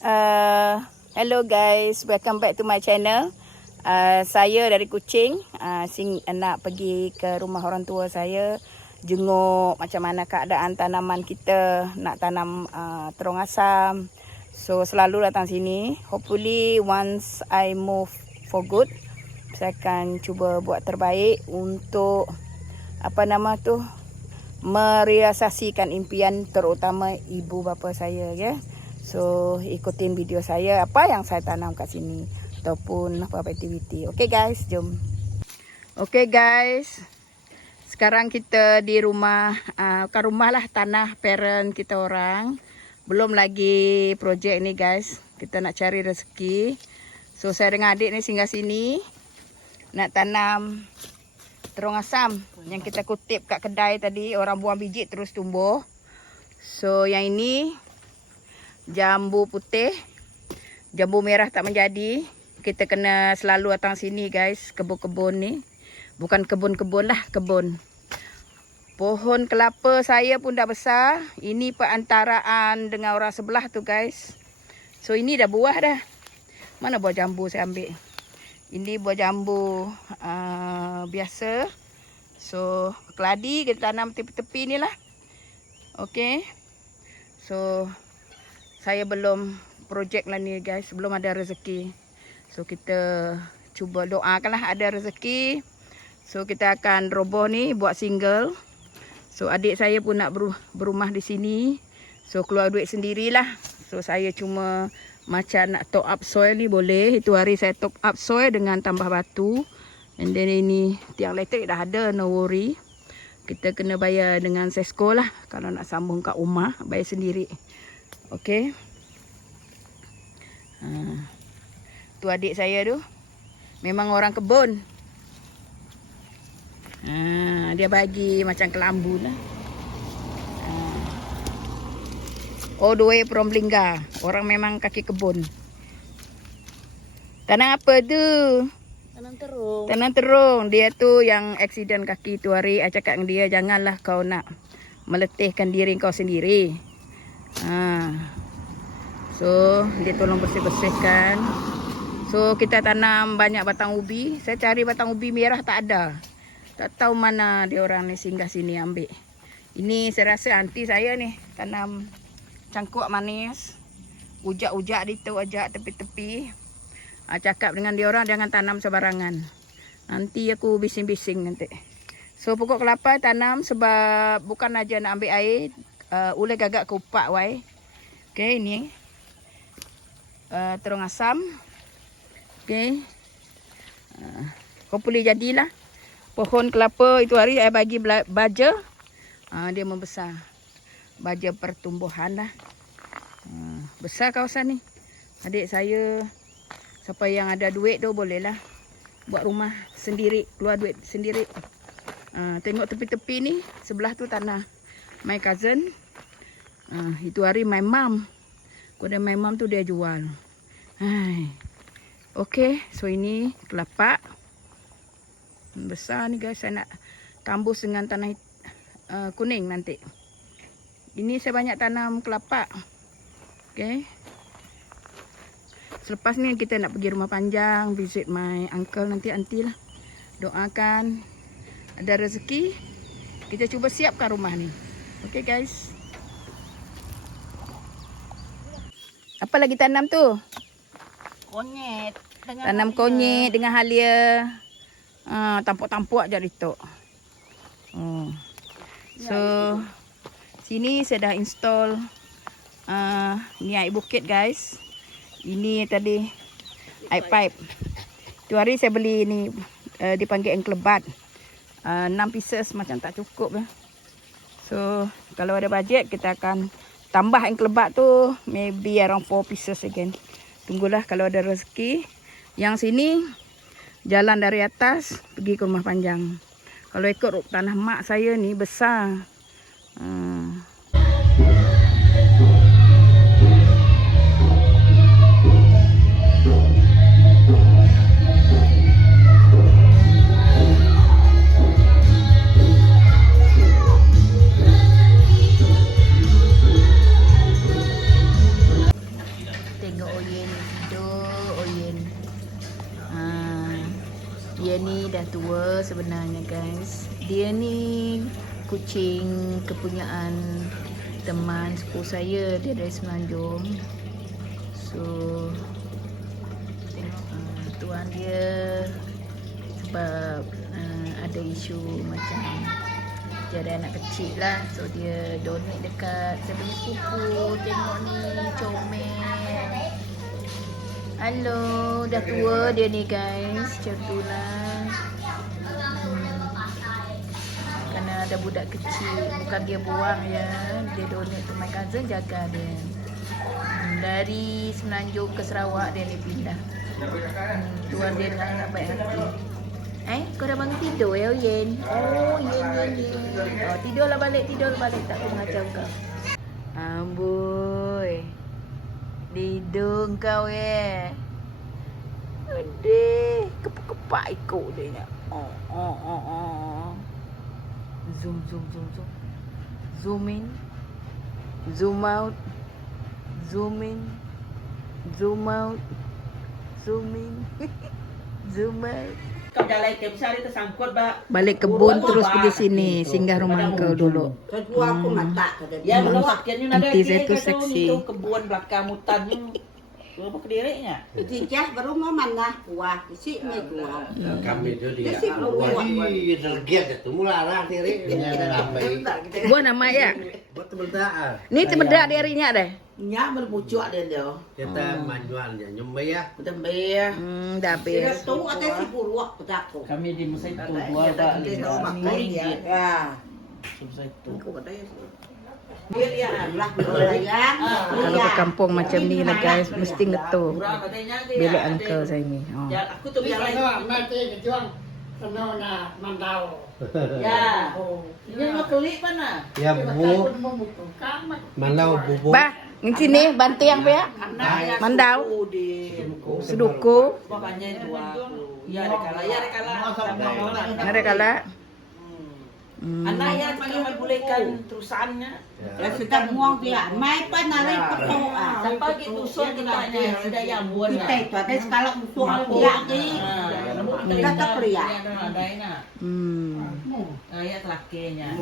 Hello guys, welcome back to my channel. Saya dari Kuching, nak pergi ke rumah orang tua saya, jenguk macam mana keadaan tanaman kita, nak tanam terong asam. So selalu datang sini. Hopefully once I move for good, saya akan cuba buat terbaik untuk merealisasikan impian terutama ibu bapa saya, ya. So ikutin video saya apa yang saya tanam kat sini ataupun apa aktiviti. Okay guys, jom. Okay guys, sekarang kita di rumah, bukan rumah lah, tanah parent kita orang. Belum lagi projek ni guys, kita nak cari rezeki. So saya dengan adik ni singgah sini nak tanam terong asam yang kita kutip kat kedai tadi, orang buang biji terus tumbuh. So yang ini jambu putih, jambu merah tak menjadi. Kita kena selalu datang sini guys, kebun-kebun ni. Bukan kebun-kebun lah, kebun. Pohon kelapa saya pun dah besar. Ini perantaraan dengan orang sebelah tu guys. So ini dah buah dah. Mana buah jambu saya ambil? Ini buah jambu biasa. So keladi kita tanam tepi-tepi ni lah. Okay. So saya belum projek lah ni guys, belum ada rezeki. So kita cuba doakanlah ada rezeki. So kita akan roboh ni, buat single. So adik saya pun nak berumah di sini. So keluar duit sendirilah. So saya cuma macam nak top up soil ni boleh. Itu hari saya top up soil dengan tambah batu. And then ini tiang elektrik dah ada, no worry. Kita kena bayar dengan Sesko lah. Kalau nak sambung kat rumah, bayar sendiri. Okay. Tu adik saya tu memang orang kebun. Dia bagi macam kelambu lah. All the way from Lingga. Orang memang kaki kebun. Tanam apa tu? Tanam terung. Tanam terung. Dia tu yang aksiden kaki tu hari. I cakap dengan dia, janganlah kau nak meletihkan diri kau sendiri. So dia tolong bersih-bersihkan. So kita tanam banyak batang ubi. Saya cari batang ubi merah tak ada. Tak tahu mana dia orang ni singgah sini ambil. Ini saya rasa aunty saya ni tanam cangkuk manis. Ujak-ujak itu ajak tepi-tepi. Cakap dengan dia orang jangan tanam sebarangan. Nanti aku bising-bising nanti. So pokok kelapa tanam sebab bukan aja nak ambil air. Ulai gagak kupak wai. Okay, ni terong asam. Okay. Hopefully jadilah. Pohon kelapa itu hari saya bagi baja. Dia membesar. Baja pertumbuhan lah. Besar kawasan ni. Adik saya, siapa yang ada duit tu bolehlah buat rumah sendiri, keluar duit sendiri. Tengok tepi-tepi ni, sebelah tu tanah my cousin. Itu hari my mom. Kuda my mom tu dia jual. Okay, so ini kelapa. Besar ni guys, saya nak tambus dengan tanah kuning nanti. Ini saya banyak tanam kelapa. Okay. Selepas ni kita nak pergi rumah panjang, visit my uncle nanti, aunty lah. Doakan ada rezeki. Kita cuba siapkan rumah ni. Okay guys. Apa lagi tanam tu? Konyet. Tanam konyet dengan halia. Tampuk-tampuk je itu. So sini saya dah install ni air bukit guys. Ini tadi air pipe. Tu hari saya beli ni dipanggil engklebat. 6 pieces macam tak cukup ya. So kalau ada bajet kita akan tambah engklebat tu, maybe around 4 pieces again. Tunggulah kalau ada rezeki. Yang sini jalan dari atas pergi ke rumah panjang. Kalau ikut tanah mak saya ni besar. tengok Oyen ni tidur. Oyen. Dia ni dah tua sebenarnya guys. Dia ni kucing kepunyaan teman sepupu saya. Dia dari Semenanjung. So tengok tuan dia sebab ada isu macam dia ada anak kecil lah. So dia donate dekat saya punya sepupu. Tengok ni comel. Hello, dah tua dia ni guys. Macam tu lah. Kerana ada budak kecil. Bukan dia buang ya. Dia donate to my cousin, jaga dia. Dari Semenanjung ke Sarawak dia ni pindah. Tuan dia nak baik hati. Kau dah bangun tidur ya Yen? Oh Yen. Oh, tidurlah balik. Tak mengacau kau. Amboi. Tidur kau ya. Aduh, kepak-kepak ikut dia nak. Zoom. Zoom in. Zoom out. Zoom in. Zoom out. Zoom in. Zoom out. Kau dah like besar itu sangkut ba. Balik kebun terus pergi sini. Singgah rumah kau dulu. Kedua aku mata kata Ya belum sakitnya ada. Nanti saya tu seksi. Itu kebun belakang hutannya. Apa kedirinya? Dijah baru mau mana kuah isi mai kuah. Kami itu dia tergiat itu mularang diri ramai. Buat nama ya? Buat tementaan. Ni temedak darinya deh. Nya berpucuk dia. Kita manual ya nyumbai ya. Betul ya. Dah Dia habis. tu ada si buruak pedaku. Kami di Mesir itu dua pak. Ya. Susah itu. Aku kata ya. Dia lihat Lah ya. Kalau ke kampung macam ni lah guys, mesti ngetu. Kurang katanya dia. Bilik uncle saya ni. Ya, aku tuh biar lain. Ya. Ini mah kelik mana? Ya bu. Mandau bubuk. Bah, di sini bantiang apa ya? Mandau. Seduku. Makanya dua. Ya rekala. Ada kala. Anak ya paling bolehkan terusannya. Ya sudah muang dia. Mai pa nari peto ah. Sampai gitu so kitanya sudah yang buat. Kita itu ada skala musuh dia ni. Kita tak pria. Ada enak. Hmm. Ayat lakinya.